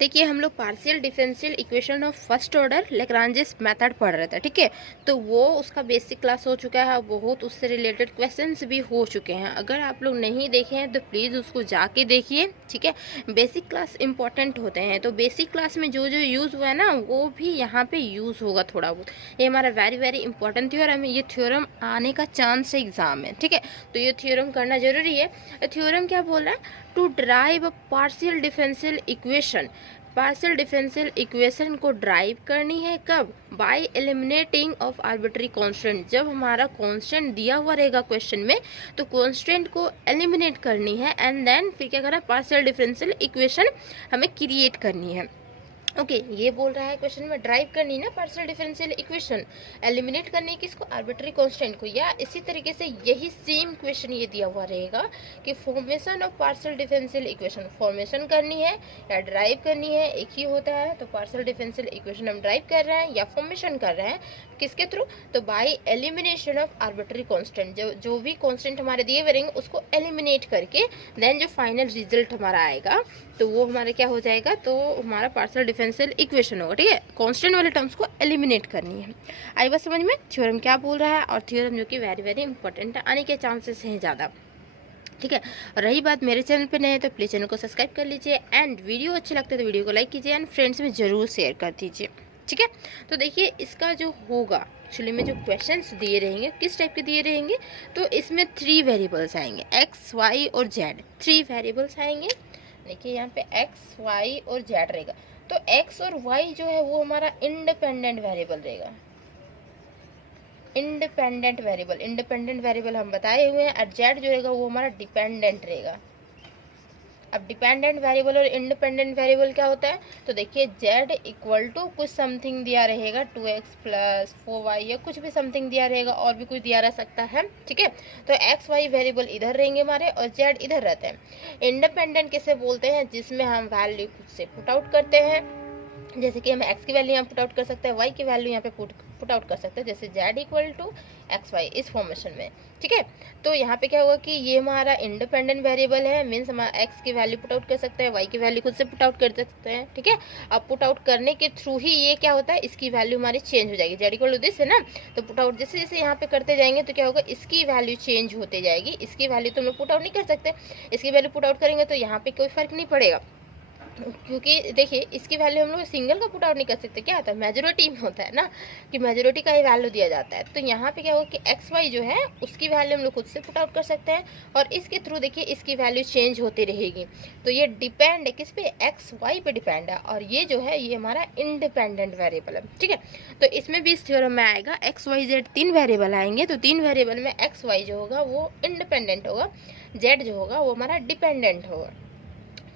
देखिए हम लोग partial differential equation of first order Lagrange's method पढ़ रहे थे, ठीक है। तो वो उसका बेसिक क्लास हो चुका है, बहुत उससे रिलेटेड क्वेश्चंस भी हो चुके हैं। अगर आप लोग नहीं देखे हैं तो प्लीज़ उसको जाके देखिए, ठीक है। बेसिक क्लास इंपॉर्टेंट होते हैं, तो बेसिक क्लास में जो जो यूज़ हुआ है ना वो भी यहाँ पे यूज़ होगा थोड़ा बहुत। ये हमारा वेरी वेरी इंपॉर्टेंट थ्योरम है, ये थ्योरम आने का चांस है एग्जाम में, ठीक है। तो ये थ्योरम करना जरूरी है। थ्योरम क्या बोल रहा है? To derive a partial differential equation, partial differential equation को ड्राइव करनी है कब? By eliminating of arbitrary constant. जब हमारा कांस्टेंट दिया हुआ रहेगा क्वेश्चन में तो कांस्टेंट को एलिमिनेट करनी है एंड देन फिर क्या करना है? पार्शियल डिफरेंशियल इक्वेशन हमें क्रिएट करनी है। ओके ये बोल रहा है क्वेश्चन में ड्राइव करनी ना पार्शियल डिफरेंशियल इक्वेशन, एलिमिनेट करनी किसको? आर्बिट्री कांस्टेंट को। या इसी तरीके से यही सेम क्वेश्चन ये दिया हुआ रहेगा कि formation of partial differential equation, formation करनी है या ड्राइव करनी है, एक ही होता है। तो पार्शियल डिफरेंशियल इक्वेशन हम ड्राइव कर रहे हैं या फॉर्मेशन कर रहे हैं, किसके थ्रू? तो by elimination of arbitrary constant, जो भी कांस्टेंट हमारे दिए हुए रहेंगे उसको एलिमिनेट करके देन जो फाइनल रिजल्ट हमारा आएगा तो वो हमारा क्या हो जाएगा? तो हमारा पार्शियल डिफरेंशियल इक्वेशन होगा, ठीक है। कांस्टेंट वाले टर्म्स को एलिमिनेट करनी है। आई बात समझ में? थ्योरम क्या बोल रहा है, और थ्योरम जो कि वेरी वेरी इंपॉर्टेंट है, आने के चांसेस हैं ज़्यादा, ठीक है। और रही बात मेरे चैनल पे नए हैं तो प्लीज़ चैनल को सब्सक्राइब कर लीजिए एंड वीडियो अच्छे लगते हैं तो वीडियो को लाइक कीजिए एंड फ्रेंड्स में ज़रूर शेयर कर दीजिए, ठीक है। तो देखिए इसका जो होगा एक्चुअली में जो क्वेश्चंस दिए रहेंगे किस टाइप के दिए रहेंगे, तो इसमें 3 वेरिएबल्स आएंगे, एक्स वाई और जेड, 3 वेरिएबल्स आएंगे। देखिए यहाँ पे एक्स वाई और जेड रहेगा। तो एक्स और वाई जो है वो हमारा इंडिपेंडेंट वेरिएबल रहेगा, इंडिपेंडेंट वेरिएबल हम बताए हुए हैं। और जेड जो रहेगा वो हमारा डिपेंडेंट रहेगा। अब डिपेंडेंट वेरिएबल और इंडिपेंडेंट वेरिएबल क्या होता है? तो देखिए जेड इक्वल टू कुछ समथिंग दिया रहेगा 2x प्लस 4y या कुछ भी समथिंग दिया रहेगा, और भी कुछ दिया रह सकता है, ठीक है। तो एक्स वाई वेरिएबल इधर रहेंगे हमारे और जेड इधर रहते हैं। इंडिपेंडेंट किसे बोलते हैं? जिसमें हम वैल्यू खुद से पुट आउट करते हैं, जैसे कि हम x की वैल्यू यहाँ पुट आउट कर सकते हैं, y की वैल्यू यहाँ पे पुट आउट कर सकते हैं, जैसे z equal to x y इस फॉर्मेशन में, ठीक है। तो यहाँ पे क्या होगा कि ये हमारा इंडिपेंडेंट वेरिएबल है, मीन्स हम x की वैल्यू पुट आउट कर सकते हैं, y की वैल्यू खुद से पुट आउट कर सकते हैं, ठीक है। अब पुट आउट करने के थ्रू ही ये क्या होता है, इसकी वैल्यू हमारी चेंज हो जाएगी। z इक्वल टू दिस है ना, तो पुट आउट जैसे जैसे यहाँ पे करते जाएंगे तो क्या होगा, इसकी वैल्यू चेंज होते जाएगी। इसकी वैल्यू तो हम लोग पुट आउट नहीं कर सकते, इसकी वैल्यू पुट आउट करेंगे तो यहाँ पे कोई फर्क नहीं पड़ेगा, क्योंकि देखिए इसकी वैल्यू हम लोग सिंगल का पुट आउट नहीं कर सकते। क्या होता है, मेजोरिटी में होता है ना कि मेजोरिटी का ही वैल्यू दिया जाता है। तो यहाँ पे क्या होगा कि एक्स वाई जो है उसकी वैल्यू हम लोग खुद से पुट आउट कर सकते हैं और इसके थ्रू देखिए इसकी वैल्यू चेंज होती रहेगी। तो ये डिपेंड है किस पे? एक्स वाई पे डिपेंड है, और ये जो है ये हमारा इंडिपेंडेंट वेरिएबल है, ठीक है। तो इसमें भी इस थ्योरम में आएगा एक्स वाई जेड 3 वेरिएबल आएंगे, तो 3 वेरिएबल में एक्स वाई जो होगा वो इंडिपेंडेंट होगा, जेड जो होगा वो हमारा डिपेंडेंट होगा,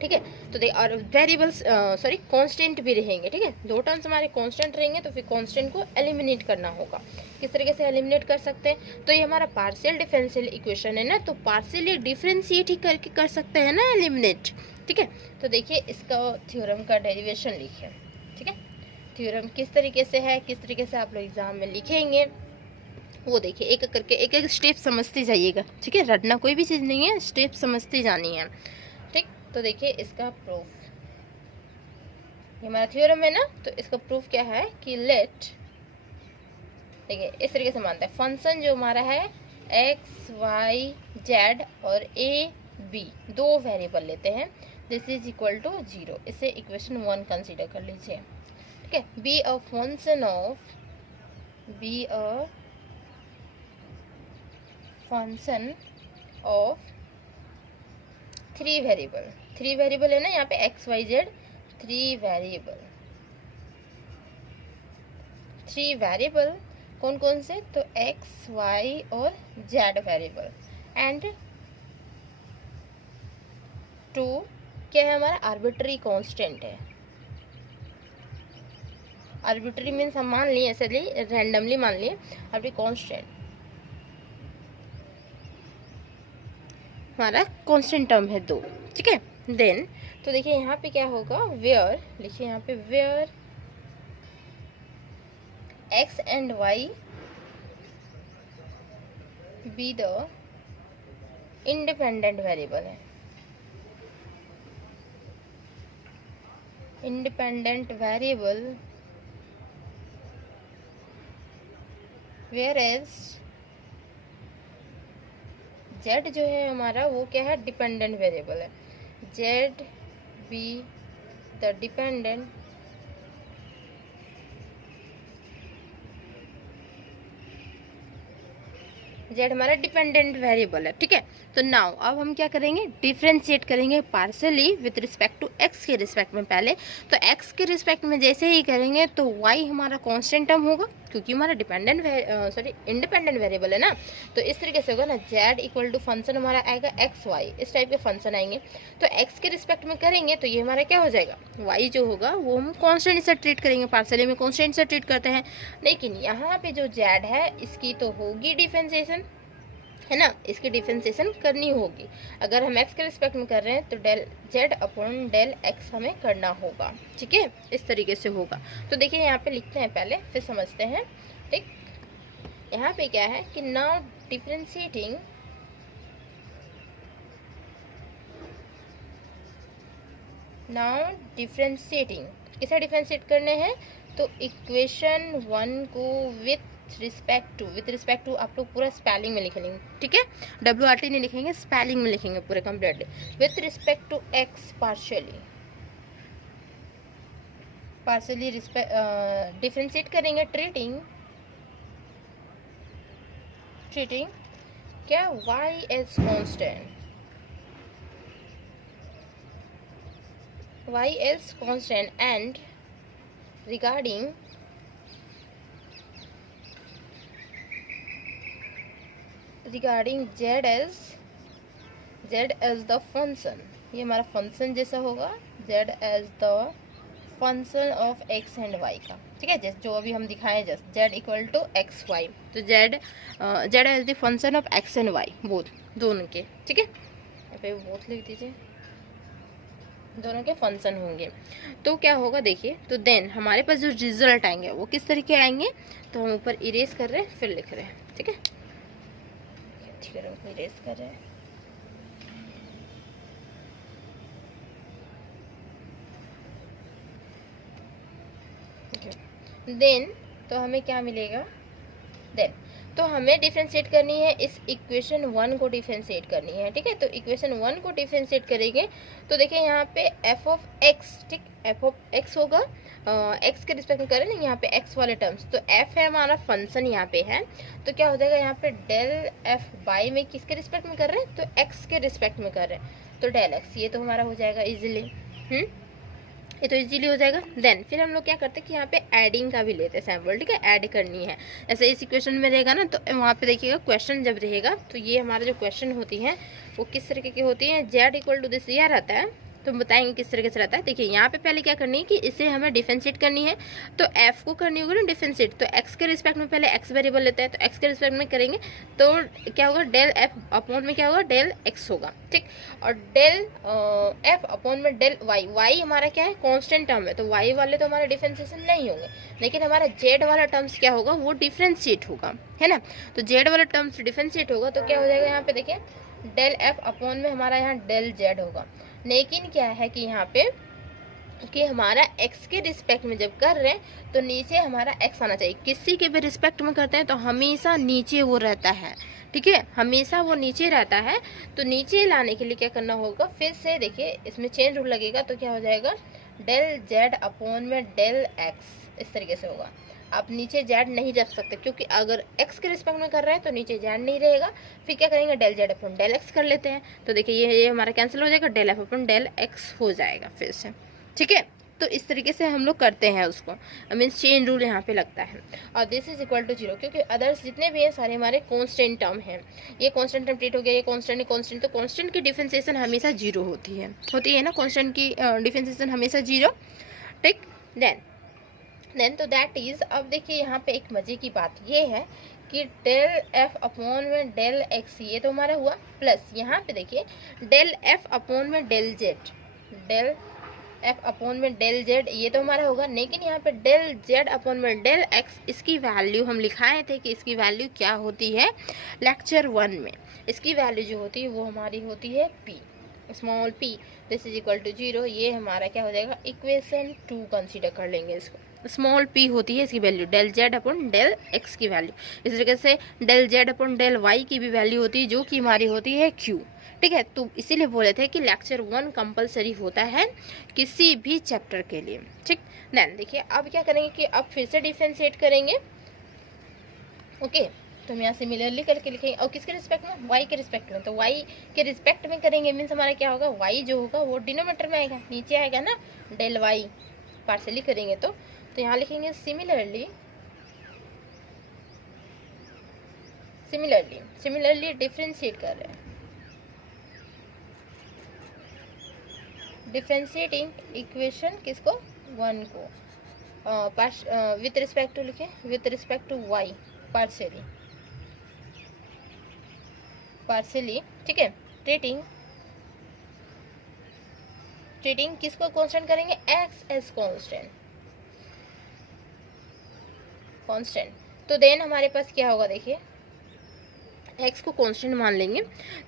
ठीक है। तो देख और वेरिएबल्स सॉरी कांस्टेंट भी रहेंगे, ठीक है। 2 टर्म्स हमारे कांस्टेंट रहेंगे तो फिर कांस्टेंट को एलिमिनेट करना होगा। किस तरीके से एलिमिनेट कर सकते हैं? तो ये हमारा पार्शियल डिफरेंशियल इक्वेशन है ना, तो पार्शियली डिफरेंशिएट ही करके कर सकते हैं ना एलिमिनेट, ठीक है। तो देखिए इसका थ्योरम का डेरिवेशन लिखिए, ठीक है। थ्योरम किस तरीके से है, किस तरीके से आप लोग एग्जाम में लिखेंगे वो देखिए, एक एक करके एक एक स्टेप समझते जाइएगा, ठीक है। रटना कोई भी चीज़ नहीं है, स्टेप समझते जानी है, ठीक। तो देखिए इसका प्रूफ, ये हमारा थ्योरम है ना, तो इसका प्रूफ क्या है कि लेट, देखिए इस तरीके से मानता है फंक्शन जो हमारा है एक्स वाई जेड और ए बी 2 वेरिएबल लेते हैं, दिस इज इक्वल टू 0, इसे इक्वेशन 1 कंसीडर कर लीजिए, ठीक है। Be a function of 3 variable है ना यहाँ पे एक्स वाई जेड, 3 वेरिएबल कौन कौन से? तो एक्स वाई और जेड वेरिएबल, एंड 2 क्या है हमारा? आर्बिट्री कांस्टेंट है। आर्बिट्री मीन्स हम मान लिए ऐसे रैंडमली मान लिए, आर्बिट्री कांस्टेंट हमारा कांस्टेंट टर्म है 2, ठीक है। देन तो देखिए यहाँ पे क्या होगा, वेयर, लिखिए यहाँ पे where x and y be the independent variable है, independent variable, whereas z जो है हमारा वो क्या है, डिपेंडेंट वेरिएबल है. z be the dependent z हमारा डिपेंडेंट वेरिएबल है. ठीक है, तो नाउ अब हम क्या करेंगे, डिफ्रेंशिएट करेंगे partially with respect to x के रिस्पेक्ट में. पहले तो x के रिस्पेक्ट में जैसे ही करेंगे तो y हमारा कांस्टेंट टर्म होगा, क्योंकि हमारा इंडिपेंडेंट वेरिएबल है ना. तो इस तरीके से होगा ना, z इक्वल टू फंक्शन हमारा आएगा एक्स वाई, इस टाइप के फंक्शन आएंगे. तो x के रिस्पेक्ट में करेंगे तो ये हमारा क्या हो जाएगा, y जो होगा वो हम कांस्टेंट से ट्रीट करेंगे, पार्सली में कांस्टेंट से ट्रीट करते हैं. लेकिन यहाँ पे जो z है इसकी तो होगी डिफरेंशिएशन, है ना, इसकी डिफरेंशिएशन करनी होगी. अगर हम x के रिस्पेक्ट में कर रहे हैं तो del z upon del x हमें करना होगा. ठीक है, इस तरीके से होगा. तो देखिए यहाँ पे लिखते हैं पहले, फिर समझते हैं. ठीक, यहाँ पे क्या है कि नाउ डिफरेंशिएटिंग किसे डिफरेंशिएट करने हैं, तो इक्वेशन 1 को विथ रिस्पेक्ट टू आप लोग पूरा स्पेलिंग में लिख लेंगे. ठीक है, WRT नहीं लिखेंगे, स्पेलिंग में लिखेंगे पूरे completely. With respect to x partially differentiate करेंगे, ट्रीटिंग क्या y as constant and regarding z as the function. ये हमारा फंक्शन जैसा होगा, z as the function of x and y का. ठीक है, जैसे जो अभी हम दिखाएं, just z equal to x y, तो z as the function of x and y, both दोनों के. ठीक है, यहाँ पे बोथ लिख दीजिए, दोनों के फंक्शन होंगे. तो क्या होगा देखिए, तो देन हमारे पास जो रिजल्ट आएंगे वो किस तरीके आएंगे, तो हम ऊपर इरेज कर रहे हैं फिर लिख रहे हैं. ठीक है, इरेज कर रहे हैं. देन तो हमें क्या मिलेगा, देन तो हमें डिफरेंशिएट करनी है, इस इक्वेशन 1 को डिफरेंशिएट करनी है. ठीक है, तो इक्वेशन 1 को डिफरेंशिएट करेंगे तो देखिए यहाँ पे f ऑफ x, ठीक, f ऑफ x होगा, x के रिस्पेक्ट में करें ना यहाँ पे x वाले टर्म्स, तो f है हमारा फंक्शन यहाँ पे है, तो क्या हो जाएगा यहाँ पे डेल f बाई में किसके रिस्पेक्ट में कर रहे हैं, तो x के रिस्पेक्ट में कर रहे हैं, तो डेल x, ये तो हमारा हो जाएगा इजीली. ये तो इजीली हो जाएगा. देन फिर हम लोग क्या करते हैं कि यहाँ पे एडिंग का भी लेते हैं सैम्पल. ठीक है, ऐड करनी है, ऐसे इस इक्वेशन में रहेगा ना, तो वहाँ पे देखिएगा क्वेश्चन जब रहेगा तो ये हमारा जो क्वेश्चन होती है वो किस तरीके की होती है, z इक्वल टू दिस, यह रहता है. तो हम बताएंगे किस तरीके से रहता है. देखिए यहाँ पे पहले क्या करनी है कि इसे हमें डिफरेंशिएट करनी है, तो f को करनी होगी ना डिफरेंशिएट, तो x के रिस्पेक्ट में पहले x वेरिएबल लेते हैं, तो x के रिस्पेक्ट में करेंगे तो क्या होगा, डेल f अपॉन में क्या होगा, डेल x होगा. ठीक, और डेल f अपॉन में डेल y हमारा क्या है, कांस्टेंट टर्म है, तो y वाले तो हमारे डिफरेंशिएशन नहीं होंगे, लेकिन हमारा z वाला टर्म्स क्या होगा, वो डिफरेंशिएट होगा, है ना. तो z वाला टर्म्स डिफरेंशिएट होगा तो क्या हो जाएगा, यहाँ पे देखिए डेल f अपॉन में हमारा यहाँ डेल z होगा. लेकिन क्या है कि यहाँ पे कि हमारा x के रिस्पेक्ट में जब कर रहे हैं तो नीचे हमारा x आना चाहिए. किसी के भी रिस्पेक्ट में करते हैं तो हमेशा नीचे वो रहता है. ठीक है, हमेशा वो नीचे रहता है. तो नीचे लाने के लिए क्या करना होगा, फिर से देखिए इसमें चेंज रूल लगेगा, तो क्या हो जाएगा, डेल z अपॉन में डेल x, इस तरीके से होगा. आप नीचे z नहीं रख सकते, क्योंकि अगर x के रिस्पेक्ट में कर रहे हैं तो नीचे z नहीं रहेगा. फिर क्या करेंगे, del z upon del x कर लेते हैं, तो देखिए ये हमारा कैंसिल हो जाएगा, del f upon del x हो जाएगा फिर से. ठीक है, तो इस तरीके से हम लोग करते हैं उसको, मीन्स चेन रूल यहाँ पे लगता है. और दिस इज इक्वल टू 0, क्योंकि अदर्स जितने भी हैं सारे हमारे कांस्टेंट टर्म हैं. ये कांस्टेंट टर्म ट्रीट हो गया, ये कांस्टेंट, तो कांस्टेंट की डिफरेंशिएशन हमेशा 0 होती है ना, कांस्टेंट की डिफरेंशिएशन हमेशा 0. ठीक, देन तो दैट इज, अब देखिए यहाँ पे एक मजे की बात ये है कि डेल f अपॉन में डेल x, ये तो हमारा हुआ, प्लस यहाँ पे देखिए डेल f अपॉन में del z, del f upon में डेल z, ये तो हमारा होगा. लेकिन यहाँ पे डेल z अपॉन में डेल x, इसकी वैल्यू हम लिखाए थे कि इसकी वैल्यू क्या होती है, लेक्चर 1 में इसकी वैल्यू जो होती है वो हमारी होती है p, small p. This is equal to 0, ये हमारा क्या हो जाएगा, इक्वेशन 2 कंसीडर कर लेंगे इसको। स्मॉल p होती है इसकी value del z upon del x की वैल्यू, इस तरीके से del z upon del y की भी वैल्यू होती है जो कि हमारी होती है q। ठीक है, तो इसीलिए बोले थे कि लेक्चर 1 कंपलसरी होता है किसी भी चैप्टर के लिए। ठीक, देन देखिए अब क्या करेंगे कि अब फिर से डिफरेंशिएट करेंगे। ओके, तो हम यहाँ सिमिलरली करके लिखेंगे, और किसके रिस्पेक्ट में, y के रिस्पेक्ट में। तो y के रिस्पेक्ट में करेंगे मीन्स हमारा क्या होगा, y जो होगा वो डिनोमीटर में आएगा, नीचे आएगा ना डेल y, पार्सली करेंगे तो यहाँ लिखेंगे सिमिलरली, सिमिलरली डिफरेंशिएट कर रहे हैं, डिफरेंशिएटिंग इक्वेशन किसको, 1 को, विथ रिस्पेक्ट टू लिखे, with respect to y partially. ठीक है, ट्रीटिंग किसको कांस्टेंट करेंगे, x एज कांस्टेंट। तो देन हमारे पास क्या होगा, देखिए x को कांस्टेंट मान लेंगे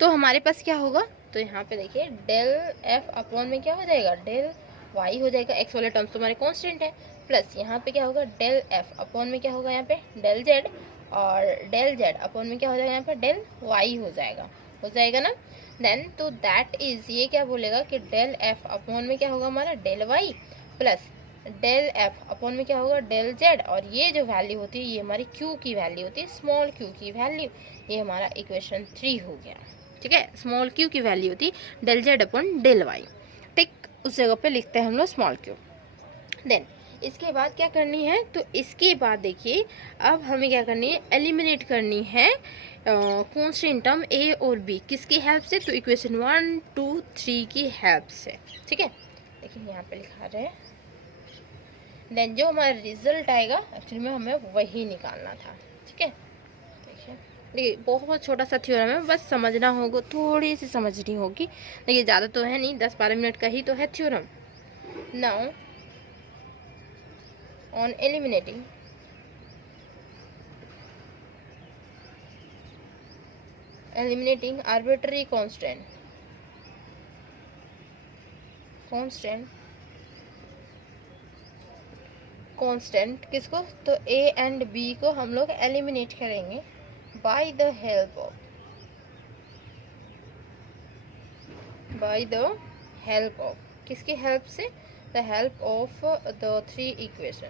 तो हमारे पास क्या होगा, तो यहाँ पे देखिए डेल f अपॉन में क्या हो जाएगा, डेल y हो जाएगा, x वाले टर्म्स तो हमारे कांस्टेंट है, प्लस यहाँ पे क्या होगा डेल f अपॉन में क्या होगा यहाँ पे डेल z, और डेल z अपॉन में क्या हो जाएगा यहाँ पे डेल y हो जाएगा ना। देन तो दैट इज, ये क्या बोलेगा कि डेल f अपॉन में क्या होगा हमारा del y, plus del f upon में क्या होगा डेल z, और ये जो वैल्यू होती है ये हमारी q की वैल्यू होती है, स्मॉल q की वैल्यू, ये हमारा इक्वेशन 3 हो गया। ठीक है, स्मॉल q की वैल्यू होती है del z upon del y। ठीक, उस जगह पे लिखते हैं हम लोग स्मॉल q। देन इसके बाद क्या करनी है, तो इसके बाद देखिए अब हमें क्या करनी है, एलिमिनेट करनी है कांस्टेंट टर्म a और b, किसकी हेल्प से, तो इक्वेशन 1, 2, 3 की हेल्प से। ठीक है, देखिए यहाँ पे लिखा रहे हैं, देन जो हमारा रिजल्ट आएगा एक्चुअली में हमें वही निकालना था। ठीक है, देखिए बहुत छोटा सा थ्योरम है, बस समझना होगा, थोड़ी सी समझनी होगी, देखिए ज़्यादा तो है नहीं, 10-12 मिनट का ही तो है theorem. Now on eliminating arbitrary constant किसको, तो a एंड b को हम लोग एलिमिनेट करेंगे बाय द हेल्प ऑफ किसकी हेल्प से, the help of the 3 equation.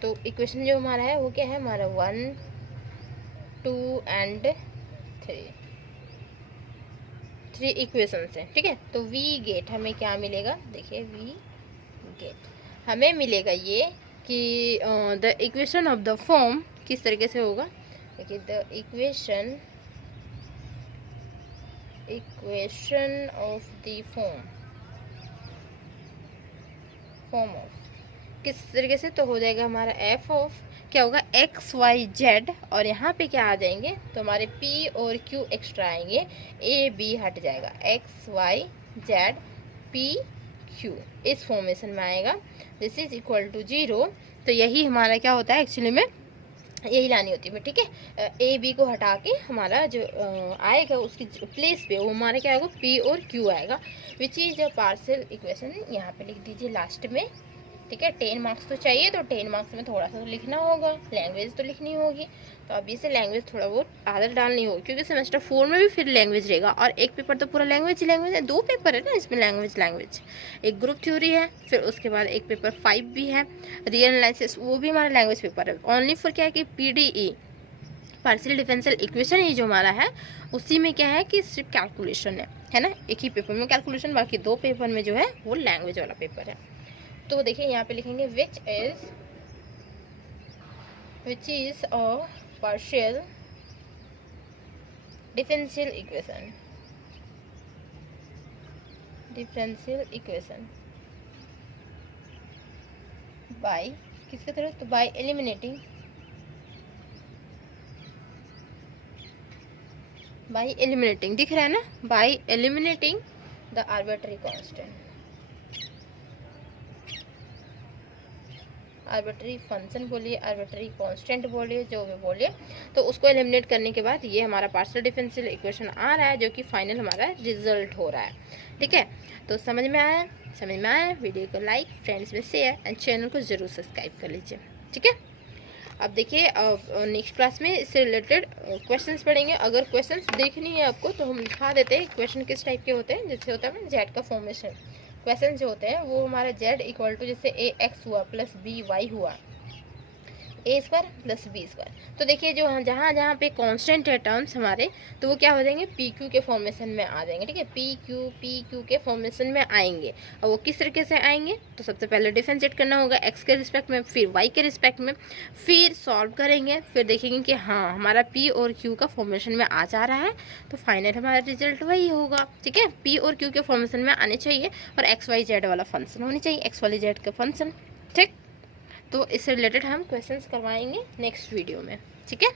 तो इक्वेशन जो हमारा है वो क्या है, हमारा 1, 2 एंड 3 इक्वेशन है। ठीक है, तो वी गेट हमें क्या मिलेगा, देखिए वी गेट हमें मिलेगा ये कि the equation of the form किस तरीके से होगा, देखिए the equation of the form of किस तरीके से, तो हो जाएगा हमारा एफ ऑफ क्या होगा एक्स वाई जेड, और यहाँ पे क्या आ जाएंगे, तो हमारे पी और क्यू एक्स्ट्रा आएंगे, ए बी हट जाएगा, x y z p q इस फॉर्मेशन में आएगा, दिस इज इक्वल टू 0। तो यही हमारा क्या होता है एक्चुअली में, यही लानी होती है। ठीक है, ए बी को हटा के हमारा जो आएगा उसकी प्लेस पे वो हमारा क्या आएगा, पी और क्यू आएगा, which is a partial equation. यहाँ पे लिख दीजिए लास्ट में। ठीक है, 10 मार्क्स तो चाहिए, तो 10 मार्क्स में थोड़ा सा तो लिखना होगा, लैंग्वेज तो लिखनी होगी, तो अभी से लैंग्वेज थोड़ा बहुत आदत डालनी होगी, क्योंकि सेमेस्टर 4 में भी फिर लैंग्वेज रहेगा, और एक पेपर तो पूरा लैंग्वेज है, 2 पेपर है ना इसमें, लैंग्वेज एक ग्रुप थ्योरी है, फिर उसके बाद एक पेपर 5 भी है रियल एनालिसिस, वो भी हमारा लैंग्वेज पेपर है, ओनली फॉर क्या है कि PDE पार्शियल डिफरेंशियल इक्वेशन ही जो हमारा है उसी में क्या है कि सिर्फ कैलकुलेशन है ना, एक ही पेपर में कैलकुलेशन, बाकी 2 पेपर में जो है वो लैंग्वेज वाला पेपर है। तो देखिए यहाँ पे लिखेंगे which is a partial differential equation by किसके तरफ, तो बाय एलिमिनेटिंग दिख रहा है ना, bye eliminating the arbitrary function बोलिए, आर्बिट्ररी कांस्टेंट बोलिए, जो भी बोलिए, तो उसको एलिमिनेट करने के बाद ये हमारा पार्शियल डिफरेंशियल इक्वेशन आ रहा है, जो कि फाइनल हमारा रिजल्ट हो रहा है। ठीक है, तो समझ में आया वीडियो को लाइक, फ्रेंड्स में शेयर एंड चैनल को ज़रूर सब्सक्राइब कर लीजिए। ठीक है, अब देखिए नेक्स्ट क्लास में इससे रिलेटेड क्वेश्चंस पढ़ेंगे। अगर क्वेश्चंस देखनी है आपको तो हम दिखा देते हैं क्वेश्चन किस टाइप के होते हैं। जैसे होता है ना जेड का फॉर्मेशन, क्वेश्चन जो होते हैं वो हमारा जेड इक्वल टू जैसे ए एक्स हुआ प्लस बी वाई हुआ, ए स्क्वायर प्लस बी स्क्वायर, तो देखिए जो जहाँ जहाँ पे कांस्टेंट है टर्म्स हमारे, तो वो क्या हो जाएंगे, पी क्यू के फॉर्मेशन में आ जाएंगे। ठीक है, पी क्यू के फॉर्मेशन में आएंगे। और वो किस तरीके से आएंगे, तो सबसे पहले डिफरेंशिएट करना होगा एक्स के रिस्पेक्ट में, फिर वाई के रिस्पेक्ट में, फिर सॉल्व करेंगे, फिर देखेंगे कि हाँ हमारा पी और क्यू का फॉर्मेशन में आ जा रहा है, तो फाइनल हमारा रिजल्ट वही होगा। ठीक है, पी और क्यू के फॉर्मेशन में आने चाहिए और एक्स वाई जेड वाला फंक्शन होनी चाहिए, एक्स वाई जेड का फंक्शन। ठीक, तो इससे रिलेटेड हम क्वेश्चंस करवाएंगे नेक्स्ट वीडियो में। ठीक है।